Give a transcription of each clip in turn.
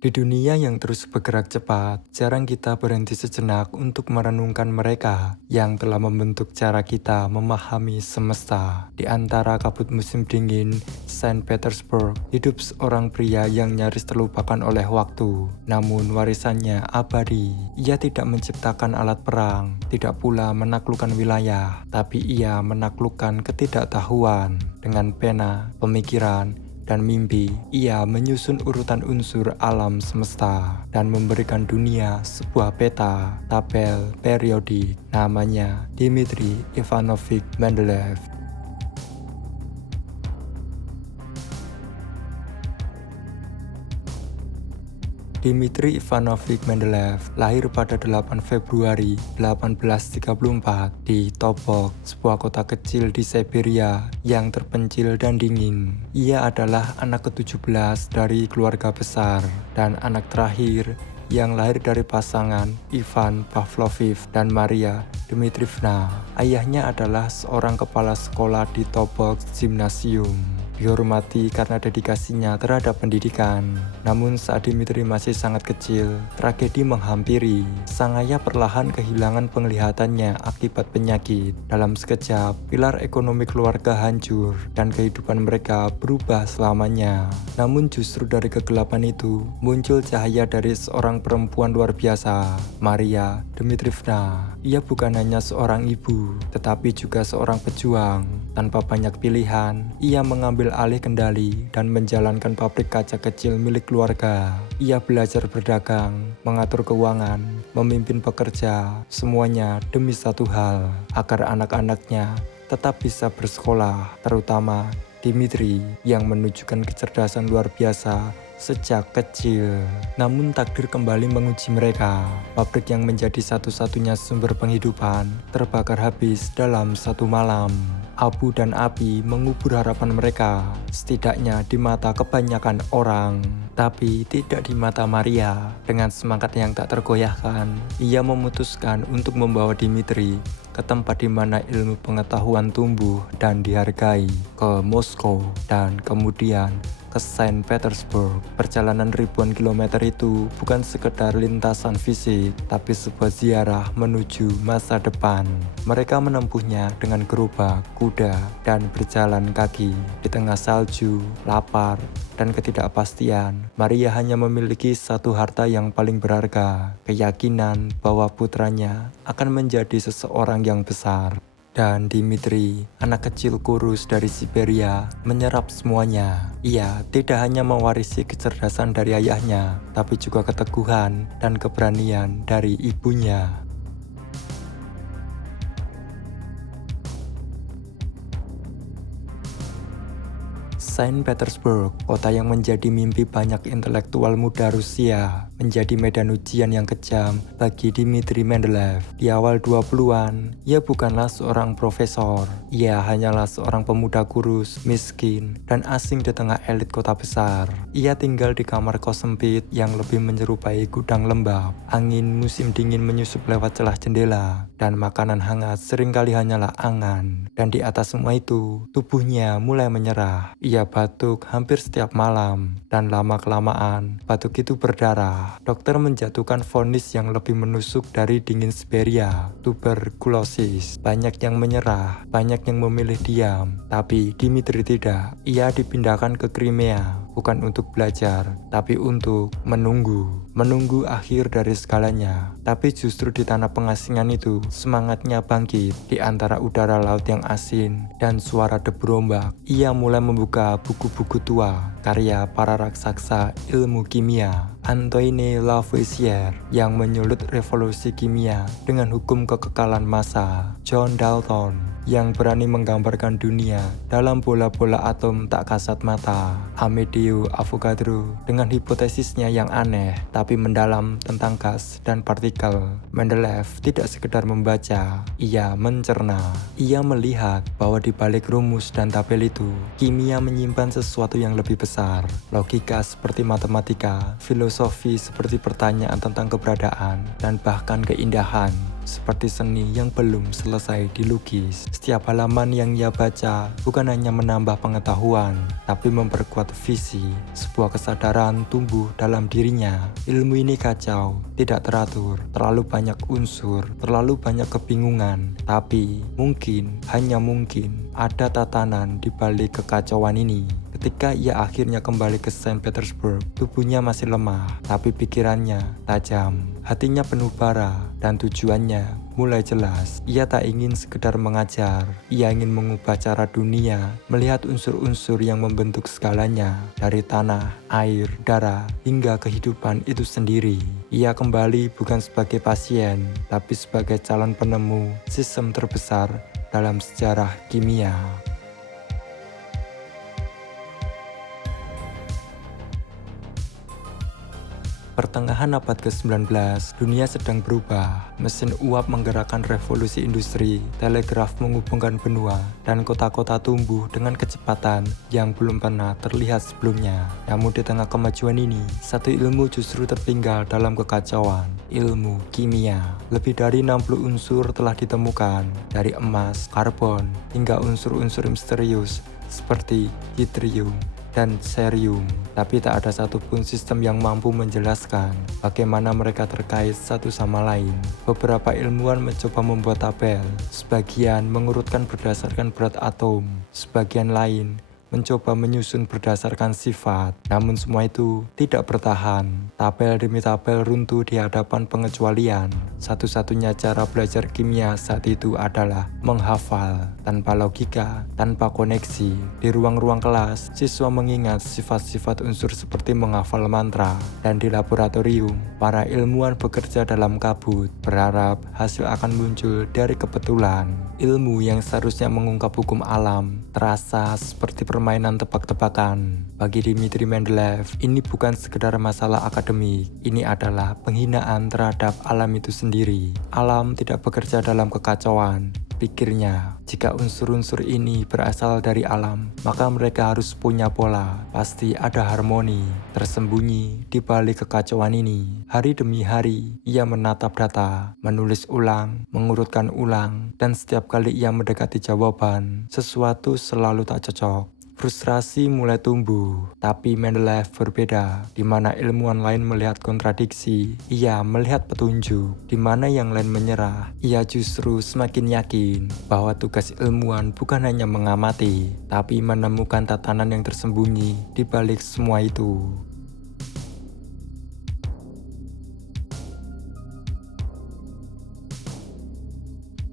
Di dunia yang terus bergerak cepat, jarang kita berhenti sejenak untuk merenungkan mereka yang telah membentuk cara kita memahami semesta. Di antara kabut musim dingin, Saint Petersburg, hidup seorang pria yang nyaris terlupakan oleh waktu. Namun warisannya abadi. Ia tidak menciptakan alat perang, tidak pula menaklukkan wilayah, tapi ia menaklukkan ketidaktahuan. Dengan pena, pemikiran, dan mimpi, ia menyusun urutan unsur alam semesta dan memberikan dunia sebuah peta, tabel periodik, namanya Dmitri Ivanovich Mendeleev. Dmitri Ivanovich Mendeleev lahir pada 8 Februari 1834 di Tobok, sebuah kota kecil di Siberia yang terpencil dan dingin. Ia adalah anak ke-17 dari keluarga besar dan anak terakhir yang lahir dari pasangan Ivan Pavlovich dan Maria Dmitrievna. Ayahnya adalah seorang kepala sekolah di Tobok Gymnasium. Dihormati karena dedikasinya terhadap pendidikan. Namun saat Dmitri masih sangat kecil, tragedi menghampiri. Sang ayah perlahan kehilangan penglihatannya akibat penyakit. Dalam sekejap, pilar ekonomi keluarga hancur dan kehidupan mereka berubah selamanya. Namun justru dari kegelapan itu, muncul cahaya dari seorang perempuan luar biasa, Maria Dmitrievna. Ia bukan hanya seorang ibu, tetapi juga seorang pejuang. Tanpa banyak pilihan, ia mengambil alih kendali dan menjalankan pabrik kaca kecil milik keluarga. Ia belajar berdagang, mengatur keuangan, memimpin pekerja, semuanya demi satu hal, agar anak-anaknya tetap bisa bersekolah, terutama Dmitri yang menunjukkan kecerdasan luar biasa sejak kecil. Namun takdir kembali menguji mereka. Pabrik yang menjadi satu-satunya sumber penghidupan terbakar habis dalam satu malam. Abu dan api mengubur harapan mereka, setidaknya di mata kebanyakan orang. Tapi tidak di mata Maria. Dengan semangat yang tak tergoyahkan, ia memutuskan untuk membawa Dmitri ke tempat di mana ilmu pengetahuan tumbuh dan dihargai, ke Moskow dan kemudian ke Saint Petersburg. Perjalanan ribuan kilometer itu bukan sekedar lintasan fisik, tapi sebuah ziarah menuju masa depan. Mereka menempuhnya dengan gerobak, kuda, dan berjalan kaki. Di tengah salju, lapar, dan ketidakpastian, Maria hanya memiliki satu harta yang paling berharga, keyakinan bahwa putranya akan menjadi seseorang yang besar. Dan Dmitri, anak kecil kurus dari Siberia, menyerap semuanya. Ia tidak hanya mewarisi kecerdasan dari ayahnya, tapi juga keteguhan dan keberanian dari ibunya. Saint Petersburg, kota yang menjadi mimpi banyak intelektual muda Rusia, menjadi medan ujian yang kejam bagi Dmitri Mendeleev. Di awal 20-an, ia bukanlah seorang profesor. Ia hanyalah seorang pemuda kurus, miskin, dan asing di tengah elit kota besar. Ia tinggal di kamar kos sempit yang lebih menyerupai gudang lembab. Angin musim dingin menyusup lewat celah jendela, dan makanan hangat seringkali hanyalah angan. Dan di atas semua itu, tubuhnya mulai menyerah. Ia batuk hampir setiap malam, dan lama-kelamaan batuk itu berdarah. Dokter menjatuhkan vonis yang lebih menusuk dari dingin Siberia, tuberkulosis. Banyak yang menyerah, banyak yang memilih diam, tapi Dmitri tidak. Ia dipindahkan ke Crimea, bukan untuk belajar, tapi untuk menunggu. Menunggu akhir dari segalanya. Tapi justru di tanah pengasingan itu, semangatnya bangkit. Di antara udara laut yang asin dan suara debu ombak, ia mulai membuka buku-buku tua, karya para raksasa ilmu kimia. Antoine Lavoisier yang menyulut revolusi kimia dengan hukum kekekalan massa. John Dalton yang berani menggambarkan dunia dalam bola-bola atom tak kasat mata. Amedeo Avogadro dengan hipotesisnya yang aneh tapi mendalam tentang gas dan partikel. Mendeleev tidak sekedar membaca, ia mencerna. Ia melihat bahwa di balik rumus dan tabel itu, kimia menyimpan sesuatu yang lebih besar. Logika seperti matematika, filosofi seperti pertanyaan tentang keberadaan, dan bahkan keindahan. seperti seni yang belum selesai dilukis. Setiap halaman yang ia baca bukan hanya menambah pengetahuan, tapi memperkuat visi. Sebuah kesadaran tumbuh dalam dirinya. Ilmu ini kacau, tidak teratur, terlalu banyak unsur, terlalu banyak kebingungan. Tapi mungkin, hanya mungkin, ada tatanan di balik kekacauan ini. Ketika ia akhirnya kembali ke Saint Petersburg, tubuhnya masih lemah, tapi pikirannya tajam. Hatinya penuh bara, dan tujuannya mulai jelas. Ia tak ingin sekedar mengajar, ia ingin mengubah cara dunia, melihat unsur-unsur yang membentuk segalanya, dari tanah, air, darah, hingga kehidupan itu sendiri. Ia kembali bukan sebagai pasien, tapi sebagai calon penemu sistem terbesar dalam sejarah kimia. Pertengahan abad ke-19, dunia sedang berubah. Mesin uap menggerakkan revolusi industri, telegraf menghubungkan benua, dan kota-kota tumbuh dengan kecepatan yang belum pernah terlihat sebelumnya. Namun di tengah kemajuan ini, satu ilmu justru tertinggal dalam kekacauan, ilmu kimia. Lebih dari 60 unsur telah ditemukan, dari emas, karbon, hingga unsur-unsur misterius seperti yttrium dan cerium, tapi tak ada satupun sistem yang mampu menjelaskan bagaimana mereka terkait satu sama lain. Beberapa ilmuwan mencoba membuat tabel, sebagian mengurutkan berdasarkan berat atom, sebagian lain mencoba menyusun berdasarkan sifat, namun semua itu tidak bertahan. Tabel demi tabel runtuh di hadapan pengecualian. Satu-satunya cara belajar kimia saat itu adalah menghafal, tanpa logika, tanpa koneksi. Di ruang-ruang kelas, siswa mengingat sifat-sifat unsur seperti menghafal mantra, dan di laboratorium, para ilmuwan bekerja dalam kabut, berharap hasil akan muncul dari kebetulan. Ilmu yang seharusnya mengungkap hukum alam terasa seperti permainan tebak-tebakan. Bagi Dmitri Mendeleev, ini bukan sekedar masalah akademik, ini adalah penghinaan terhadap alam itu sendiri. Alam tidak bekerja dalam kekacauan, pikirnya. Jika unsur-unsur ini berasal dari alam, maka mereka harus punya pola. Pasti ada harmoni tersembunyi di balik kekacauan ini. Hari demi hari, ia menatap data, menulis ulang, mengurutkan ulang, dan setiap kali ia mendekati jawaban, sesuatu selalu tak cocok. Frustrasi mulai tumbuh, tapi Mendeleev berbeda. Di mana ilmuwan lain melihat kontradiksi, ia melihat petunjuk. Di mana yang lain menyerah, ia justru semakin yakin bahwa tugas ilmuwan bukan hanya mengamati, tapi menemukan tatanan yang tersembunyi di balik semua itu.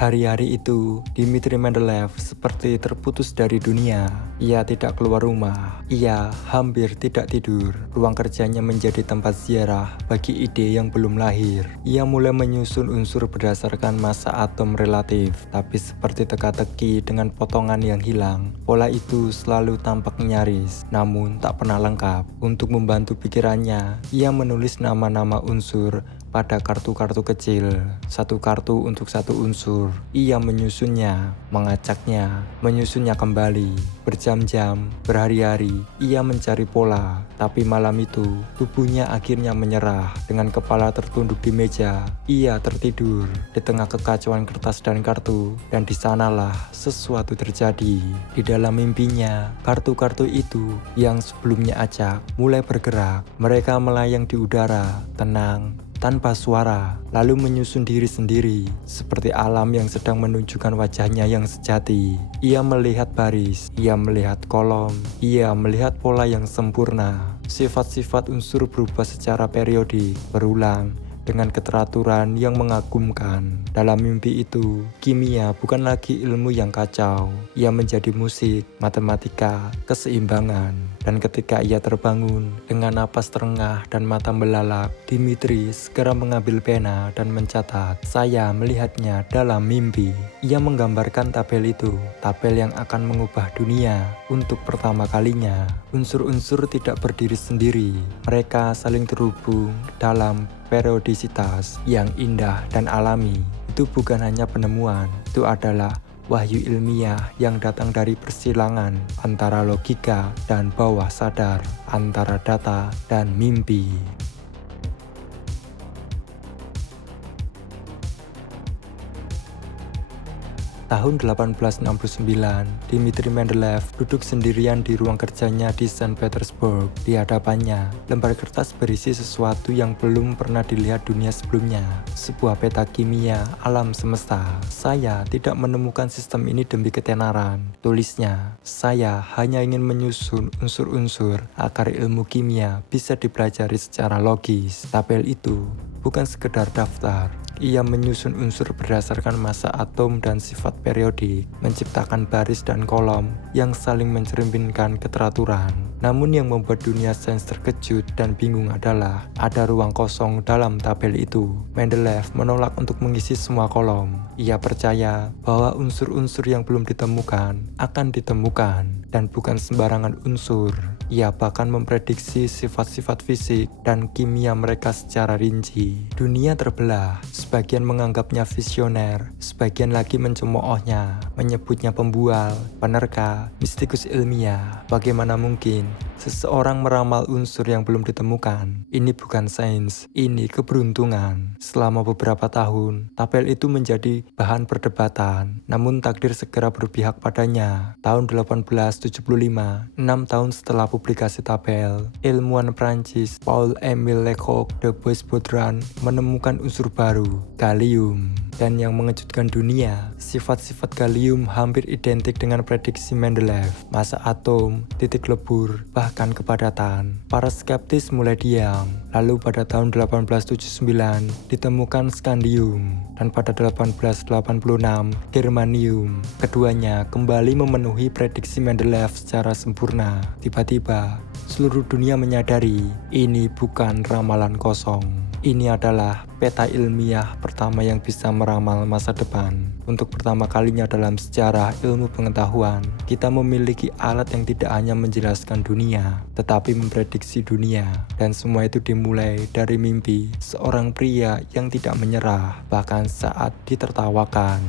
Hari-hari itu, Dmitri Mendeleev seperti terputus dari dunia. Ia tidak keluar rumah. Ia hampir tidak tidur. Ruang kerjanya menjadi tempat ziarah bagi ide yang belum lahir. Ia mulai menyusun unsur berdasarkan massa atom relatif, tapi seperti teka-teki dengan potongan yang hilang. Pola itu selalu tampak nyaris, namun tak pernah lengkap. Untuk membantu pikirannya, ia menulis nama-nama unsur pada kartu-kartu kecil, satu kartu untuk satu unsur. Ia menyusunnya, mengacaknya, menyusunnya kembali. Berjam-jam, berhari-hari, ia mencari pola. Tapi malam itu, tubuhnya akhirnya menyerah. Dengan kepala tertunduk di meja, ia tertidur di tengah kekacauan kertas dan kartu. Dan di sanalah sesuatu terjadi. Di dalam mimpinya, kartu-kartu itu yang sebelumnya acak mulai bergerak. Mereka melayang di udara, tenang, tanpa suara, lalu menyusun diri sendiri, seperti alam yang sedang menunjukkan wajahnya yang sejati. Ia melihat baris, ia melihat kolom, ia melihat pola yang sempurna. Sifat-sifat unsur berubah secara periodik, berulang, dengan keteraturan yang mengagumkan. Dalam mimpi itu, kimia bukan lagi ilmu yang kacau. Ia menjadi musik, matematika, keseimbangan. Dan ketika ia terbangun, dengan napas terengah dan mata melalak, Dmitri segera mengambil pena dan mencatat. Saya melihatnya dalam mimpi. Ia menggambarkan tabel itu, tabel yang akan mengubah dunia untuk pertama kalinya. Unsur-unsur tidak berdiri sendiri. Mereka saling terhubung dalam periodisitas yang indah dan alami. Itu bukan hanya penemuan, itu adalah wahyu ilmiah yang datang dari persilangan antara logika dan bawah sadar, antara data dan mimpi. Tahun 1869, Dmitri Mendeleev duduk sendirian di ruang kerjanya di Saint Petersburg. Di hadapannya, lembar kertas berisi sesuatu yang belum pernah dilihat dunia sebelumnya. Sebuah peta kimia alam semesta. Saya tidak menemukan sistem ini demi ketenaran, tulisnya. Saya hanya ingin menyusun unsur-unsur agar ilmu kimia bisa dipelajari secara logis. Tabel itu bukan sekedar daftar. Ia menyusun unsur berdasarkan massa atom dan sifat periodik, menciptakan baris dan kolom yang saling mencerminkan keteraturan. Namun yang membuat dunia sains terkejut dan bingung adalah ada ruang kosong dalam tabel itu. Mendeleev menolak untuk mengisi semua kolom. Ia percaya bahwa unsur-unsur yang belum ditemukan akan ditemukan dan bukan sembarangan unsur. Ia bahkan memprediksi sifat-sifat fisik dan kimia mereka secara rinci. Dunia terbelah, sebagian menganggapnya visioner, sebagian lagi mencemoohnya, menyebutnya pembual, penerka, mistikus ilmiah. Bagaimana mungkin seseorang meramal unsur yang belum ditemukan? Ini bukan sains, ini keberuntungan. Selama beberapa tahun, tabel itu menjadi bahan perdebatan, namun takdir segera berpihak padanya. Tahun 1875, 6 tahun setelah publikasi tabel, ilmuwan Prancis Paul-Émile Lecoq de Boisbaudran menemukan unsur baru, gallium. Dan yang mengejutkan dunia, sifat-sifat gallium hampir identik dengan prediksi Mendeleev. Massa atom, titik lebur, bahkan kepadatan. Para skeptis mulai diam. Lalu pada tahun 1879 ditemukan scandium, dan pada 1886 germanium. Keduanya kembali memenuhi prediksi Mendeleev secara sempurna. Tiba-tiba seluruh dunia menyadari ini bukan ramalan kosong. Ini adalah peta ilmiah pertama yang bisa meramal masa depan. Untuk pertama kalinya dalam sejarah ilmu pengetahuan, kita memiliki alat yang tidak hanya menjelaskan dunia, tetapi memprediksi dunia. Dan semua itu dimulai dari mimpi seorang pria yang tidak menyerah, bahkan saat ditertawakan.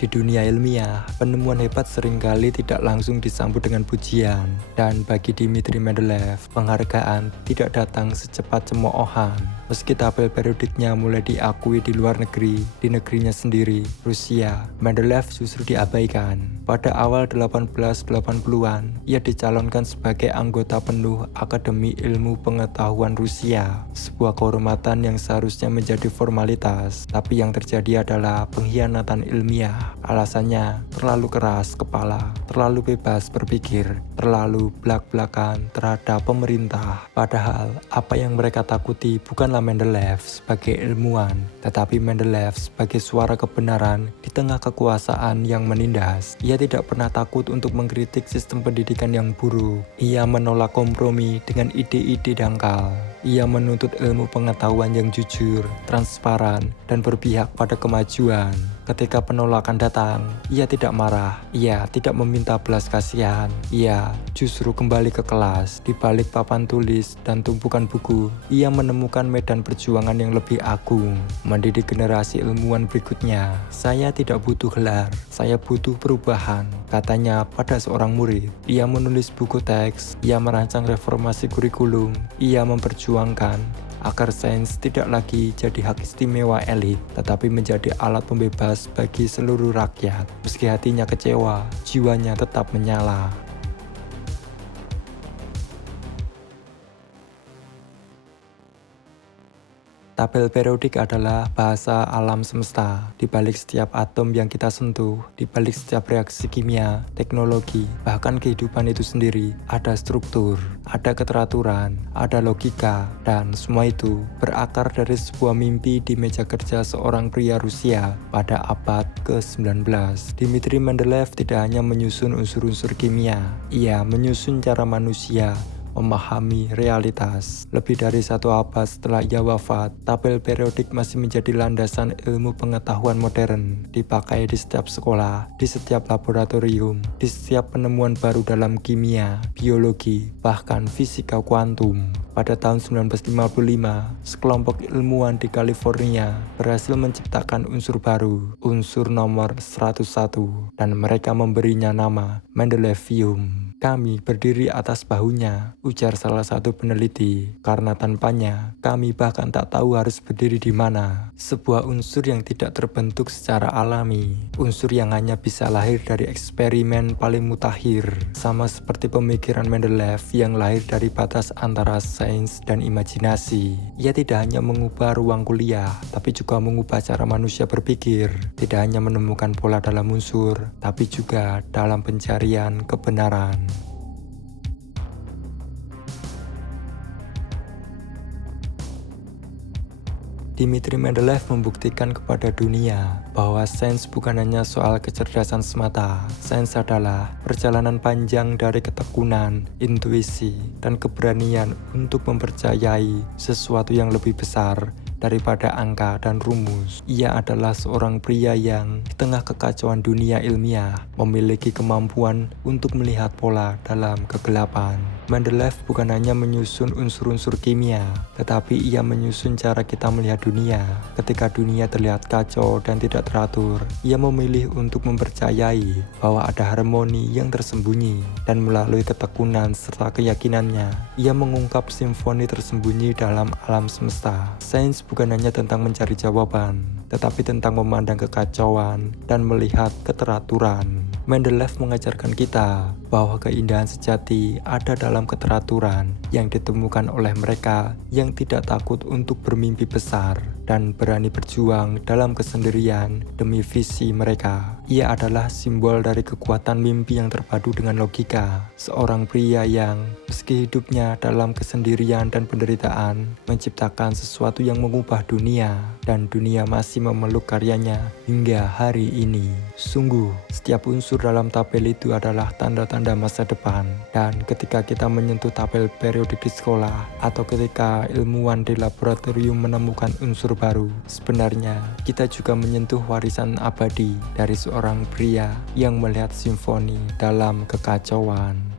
Di dunia ilmiah, penemuan hebat seringkali tidak langsung disambut dengan pujian. Dan bagi Dmitri Mendeleev, penghargaan tidak datang secepat cemoohan. Meski tabel periodiknya mulai diakui di luar negeri, di negerinya sendiri, Rusia, Mendeleev justru diabaikan. Pada awal 1880-an, ia dicalonkan sebagai anggota penuh Akademi Ilmu Pengetahuan Rusia, sebuah kehormatan yang seharusnya menjadi formalitas, tapi yang terjadi adalah pengkhianatan ilmiah. Alasannya terlalu keras kepala, terlalu bebas berpikir, terlalu belak-belakan terhadap pemerintah. Padahal apa yang mereka takuti bukanlah Mendeleev sebagai ilmuwan, tetapi Mendeleev sebagai suara kebenaran di tengah kekuasaan yang menindas. Ia tidak pernah takut untuk mengkritik sistem pendidikan yang buruk. Ia menolak kompromi dengan ide-ide dangkal. Ia menuntut ilmu pengetahuan yang jujur, transparan, dan berpihak pada kemajuan. Ketika penolakan datang, ia tidak marah, ia tidak meminta belas kasihan, ia justru kembali ke kelas. Di balik papan tulis dan tumpukan buku, ia menemukan medan perjuangan yang lebih agung, mendidik generasi ilmuwan berikutnya. Saya tidak butuh gelar, saya butuh perubahan, katanya pada seorang murid. Ia menulis buku teks, ia merancang reformasi kurikulum, ia memperjuangkan agar sains tidak lagi jadi hak istimewa elit, tetapi menjadi alat pembebas bagi seluruh rakyat. Meski hatinya kecewa, jiwanya tetap menyala. Tabel periodik adalah bahasa alam semesta. Di balik setiap atom yang kita sentuh, di balik setiap reaksi kimia, teknologi, bahkan kehidupan itu sendiri, ada struktur, ada keteraturan, ada logika, dan semua itu berakar dari sebuah mimpi di meja kerja seorang pria Rusia pada abad ke-19. Dmitri Mendeleev tidak hanya menyusun unsur-unsur kimia, ia menyusun cara manusia memahami realitas. Lebih dari satu abad setelah ia wafat, tabel periodik masih menjadi landasan ilmu pengetahuan modern, dipakai di setiap sekolah, di setiap laboratorium, di setiap penemuan baru dalam kimia, biologi, bahkan fisika kuantum. Pada tahun 1955, sekelompok ilmuwan di California berhasil menciptakan unsur baru, unsur nomor 101, dan mereka memberinya nama Mendeleevium. Kami berdiri atas bahunya, ujar salah satu peneliti, karena tanpanya kami bahkan tak tahu harus berdiri di mana. Sebuah unsur yang tidak terbentuk secara alami, unsur yang hanya bisa lahir dari eksperimen paling mutakhir, sama seperti pemikiran Mendeleev yang lahir dari batas antara sains dan imajinasi. Ia tidak hanya mengubah ruang kuliah, tapi juga mengubah cara manusia berpikir, tidak hanya menemukan pola dalam unsur, tapi juga dalam pencarian kebenaran. Dmitri Mendeleev membuktikan kepada dunia bahwa sains bukan hanya soal kecerdasan semata. Sains adalah perjalanan panjang dari ketekunan, intuisi, dan keberanian untuk mempercayai sesuatu yang lebih besar daripada angka dan rumus. Ia adalah seorang pria yang di tengah kekacauan dunia ilmiah memiliki kemampuan untuk melihat pola dalam kegelapan. Mendeleev bukan hanya menyusun unsur-unsur kimia, tetapi ia menyusun cara kita melihat dunia. Ketika dunia terlihat kacau dan tidak teratur, ia memilih untuk mempercayai bahwa ada harmoni yang tersembunyi, dan melalui ketekunan serta keyakinannya, ia mengungkap simfoni tersembunyi dalam alam semesta. Sains bukan hanya tentang mencari jawaban, tetapi tentang memandang kekacauan dan melihat keteraturan. Mendeleev mengajarkan kita bahwa keindahan sejati ada dalam keteraturan yang ditemukan oleh mereka yang tidak takut untuk bermimpi besar dan berani berjuang dalam kesendirian demi visi mereka. Ia adalah simbol dari kekuatan mimpi yang terpadu dengan logika. Seorang pria yang meski hidupnya dalam kesendirian dan penderitaan, menciptakan sesuatu yang mengubah dunia, dan dunia masih memeluk karyanya hingga hari ini. Sungguh, setiap unsur dalam tabel itu adalah tanda-tanda masa depan, dan ketika kita menyentuh tabel periodik di sekolah, atau ketika ilmuwan di laboratorium menemukan unsur baru, sebenarnya kita juga menyentuh warisan abadi dari seorang pria yang melihat simfoni dalam kekacauan.